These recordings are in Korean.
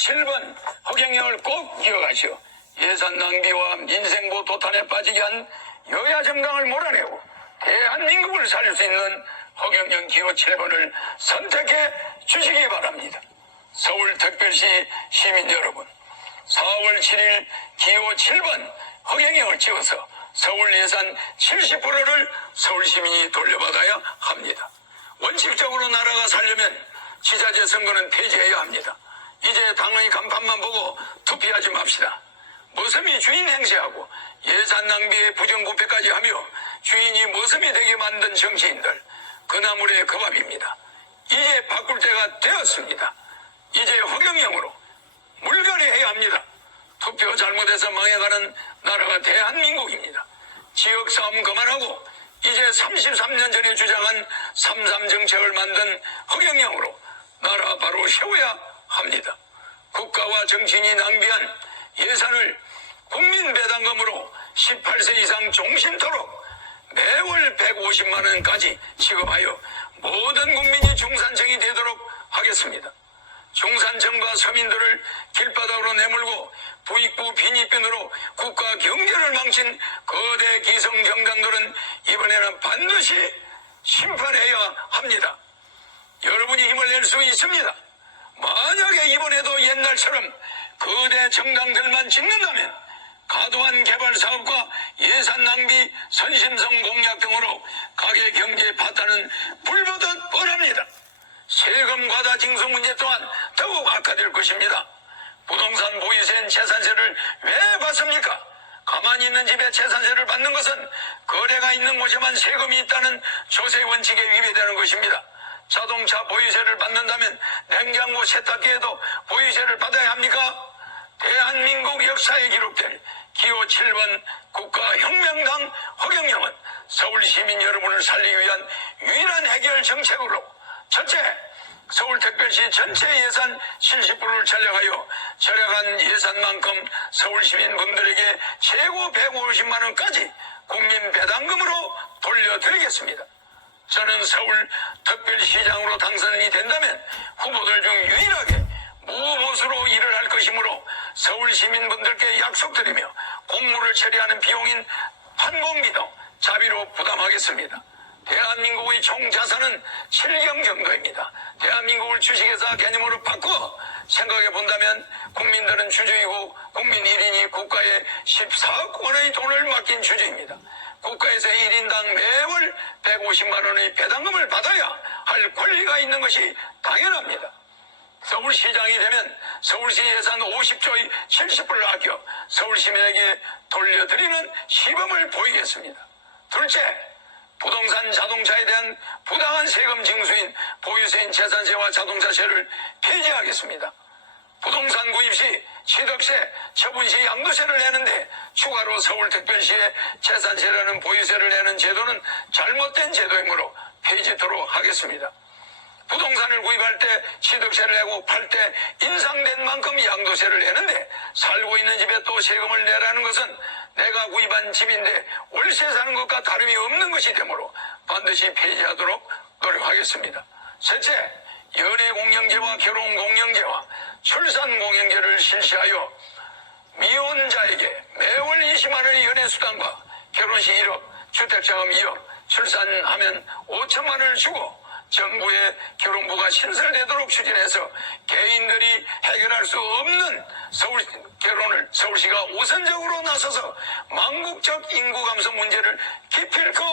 7번 허경영을 꼭 기억하시오. 예산 낭비와 민생보 도탄에 빠지게 한 여야 정당을 몰아내고 대한민국을 살릴 수 있는 허경영 기호 7번을 선택해 주시기 바랍니다. 서울특별시 시민 여러분, 4월 7일 기호 7번 허경영을 찍어서 서울 예산 70%를 서울 시민이 돌려받아야 합니다. 원칙적으로 나라가 살려면 지자체 선거는 폐지해야 합니다. 이제 당의 간판만 보고 투표하지 맙시다. 머슴이 주인 행세하고 예산 낭비에 부정부패까지 하며 주인이 머슴이 되게 만든 정치인들, 그 나물의 그 밥입니다. 이제 바꿀 때가 되었습니다. 이제 허경영으로 물갈이해야 합니다. 투표 잘못해서 망해가는 나라가 대한민국입니다. 지역싸움 그만하고 이제 33년 전에 주장한 3.3 정책을 만든 허경영으로 나라 바로 세워야 합니다. 국가와 정치인이 낭비한 예산을 국민 배당금으로 18세 이상 종신토록 매월 150만 원까지 지급하여 모든 국민이 중산층이 되도록 하겠습니다. 중산층과 서민들을 길바닥으로 내몰고 부익부 빈익빈으로 국가 경제를 망친 거대 기성 정당들은 이번에는 반드시 심판해야 합니다. 여러분이 힘을 낼 수 있습니다. 만약에 이번에도 옛날처럼 거대 정당들만 찍는다면 과도한 개발 사업과 예산 낭비, 선심성 공약 등으로 가계 경제 파탄은 불보듯 뻔합니다. 세금 과다 징수 문제 또한 더욱 악화될 것입니다. 부동산 보유세는 재산세를 왜 받습니까? 가만히 있는 집에 재산세를 받는 것은 거래가 있는 곳에만 세금이 있다는 조세 원칙에 위배되는 것입니다. 자동차 보유세를 받는다면 냉장고 세탁기에도 보유세를 받아야 합니까? 대한민국 역사에 기록될 기호 7번 국가혁명당 허경영은 서울 시민 여러분을 살리기 위한 유일한 해결 정책으로 첫째, 서울특별시 전체 예산 70%를 전략하여 절약한 예산만큼 서울 시민분들에게 최고 150만 원까지 국민 배당금으로 돌려드리겠습니다. 저는 서울특별시장으로 당선이 된다면 후보들 중 유일하게 무보수로 일을 할 것이므로 서울 시민분들께 약속드리며 공무를 처리하는 비용인 판공비도 자비로 부담하겠습니다. 대한민국의 총자산은 7경 정도입니다. 대한민국을 주식회사 개념으로 바꿔 생각해 본다면 국민들은 주주이고 국민 1인이 국가에 14억 원의 돈을 맡긴 주주입니다. 국가에서 1인당 매월 150만 원의 배당금을 받아야 할 권리가 있는 것이 당연합니다. 서울시장이 되면 서울시 예산 50조의 70%를 아껴 서울시민에게 돌려드리는 시범을 보이겠습니다. 둘째, 부동산 자동차에 대한 부당한 세금 징수인 보유세인 재산세와 자동차세를 폐지하겠습니다. 부동산 구입 시 취득세, 처분 시 양도세를 내는데 추가로 서울특별시에 재산세라는 보유세를 내는 제도는 잘못된 제도이므로 폐지토록 하겠습니다. 부동산을 구입할 때 취득세를 내고 팔 때 인상된 만큼 양도세를 내는데 살고 있는 집에 또 세금을 내라는 것은 내가 구입한 집인데 월세 사는 것과 다름이 없는 것이 되므로 반드시 폐지하도록 노력하겠습니다. 셋째, 연애공영제와 결혼공영제와 출산공영제를 실시하여 미혼자에게 매월 20만 원의 연애수당과 결혼식 1억, 주택자금 2억, 출산하면 5천만 원을 주고 정부의 결혼부가 신설되도록 추진해서 개인들이 해결할 수 없는 결혼을 서울시가 우선적으로 나서서 망국적 인구 감소 문제를 기필코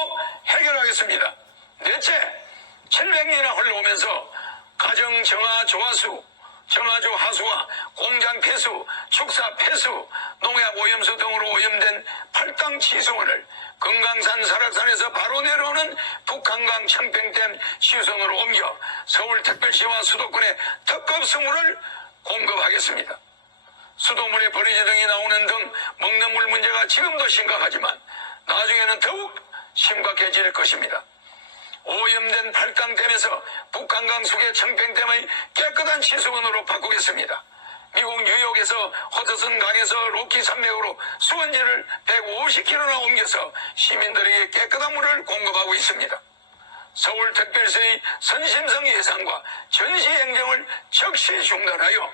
해결하겠습니다. 넷째, 700년이나 흘러오면서 가정 정화 조화수, 정화조 하수와 공장 폐수, 축사 폐수, 농약 오염수 등으로 오염된 팔당 치수원을 금강산 설악산에서 바로 내려오는 북한강 청평댐 시선으로 옮겨 서울특별시와 수도권에 특급 수물을 공급하겠습니다. 수도물에 버리지 등이 나오는 등 먹는 물 문제가 지금도 심각하지만 나중에는 더욱 심각해질 것입니다. 오염된 팔당댐에서 북한강 수계 청평댐의 깨끗한 치수원으로 바꾸겠습니다. 미국 뉴욕에서 허드슨 강에서 로키 산맥으로 수원지를 150km나 옮겨서 시민들에게 깨끗한 물을 공급하고 있습니다. 서울특별시의 선심성 예산과 전시행정을 즉시 중단하여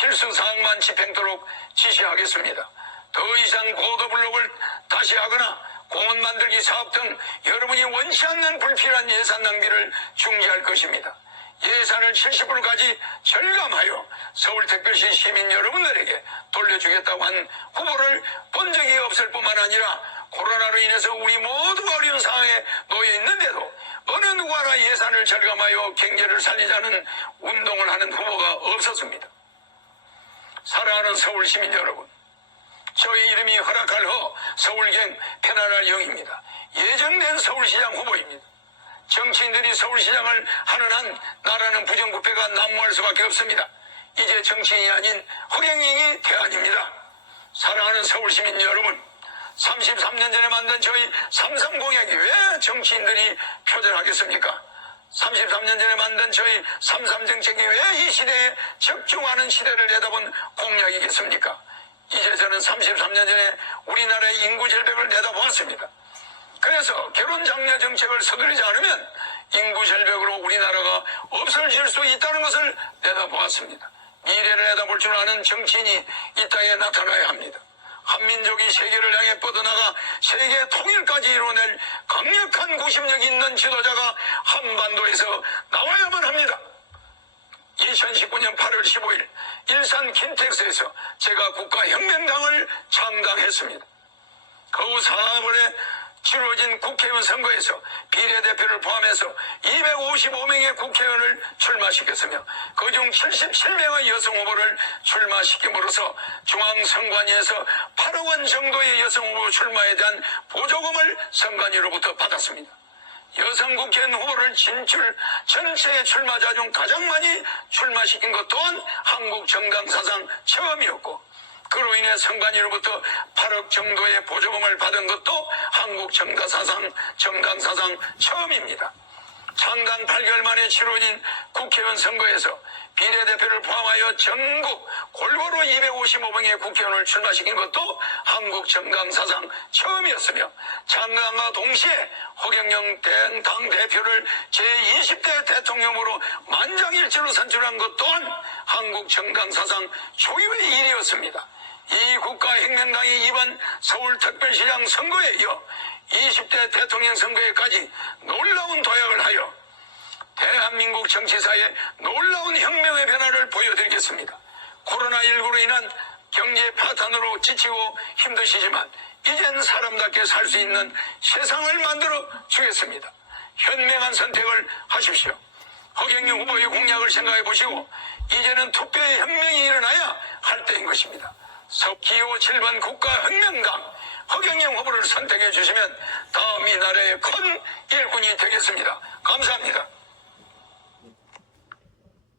필수 사항만 집행토록 지시하겠습니다. 더 이상 보도블록을 다시 하거나 공원 만들기 사업 등 여러분이 원치 않는 불필요한 예산 낭비를 중지할 것입니다. 예산을 70%까지 절감하여 서울특별시 시민 여러분들에게 돌려주겠다고 한 후보를 본 적이 없을 뿐만 아니라 코로나로 인해서 우리 모두가 어려운 상황에 놓여 있는데도 어느 누구 하나 예산을 절감하여 경제를 살리자는 운동을 하는 후보가 없었습니다. 사랑하는 서울 시민 여러분, 저희 이름이 허락할 허 서울경 편안할 영입니다. 예정된 서울시장 후보입니다. 정치인들이 서울시장을 하는 한 나라는 부정부패가 난무할 수밖에 없습니다. 이제 정치인이 아닌 허경영이 대안입니다. 사랑하는 서울시민 여러분, 33년 전에 만든 저희 삼삼공약이 왜 정치인들이 표절하겠습니까? 33년 전에 만든 저희 삼삼정책이 왜 이 시대에 적중하는 시대를 내다본 공약이겠습니까? 이제 저는 33년 전에 우리나라의 인구 절벽을 내다보았습니다. 그래서 결혼 장려 정책을 서두르지 않으면 인구 절벽으로 우리나라가 없어질 수 있다는 것을 내다보았습니다. 미래를 내다볼 줄 아는 정치인이 이 땅에 나타나야 합니다. 한민족이 세계를 향해 뻗어나가 세계 통일까지 이뤄낼 강력한 구심력 있는 지도자가 한반도에서 나와야만 합니다. 2019년 8월 15일 일산 킨텍스에서 제가 국가혁명당을 창당했습니다. 그 후 4월에 치러진 국회의원 선거에서 비례대표를 포함해서 255명의 국회의원을 출마시켰으며 그중 77명의 여성 후보를 출마시킴으로써 중앙선관위에서 8억 원 정도의 여성 후보 출마에 대한 보조금을 선관위로부터 받았습니다. 여성 국회의원 후보를 진출 전체의 출마자 중 가장 많이 출마시킨 것 또한 한국 정당 사상 처음이었고, 그로 인해 선관위로부터 8억 정도의 보조금을 받은 것도 한국 정당 사상 처음입니다. 창당 8개월 만에 치러진 국회의원 선거에서 비례대표를 포함하여 전국 골고루 255명의 국회의원을 출마시킨 것도 한국 정당 사상 처음이었으며, 창당과 동시에 허경영 당대표를 제20대 대통령으로 만장일치로 선출한 것 또한 한국 정당 사상 초유의 일이었습니다. 이 국가혁명당이 이번 서울특별시장 선거에 이어 20대 대통령 선거에까지 놀라운 도약을 하여 대한민국 정치사에 놀라운 혁명의 변화를 보여드리겠습니다. 코로나19로 인한 경제 파탄으로 지치고 힘드시지만 이젠 사람답게 살 수 있는 세상을 만들어 주겠습니다. 현명한 선택을 하십시오. 허경영 후보의 공약을 생각해 보시고 이제는 투표의 혁명이 일어나야 할 때인 것입니다. 기호 7번 국가혁명당 허경영 후보를 선택해 주시면 다음 이 나라의 큰 일꾼이 되겠습니다. 감사합니다.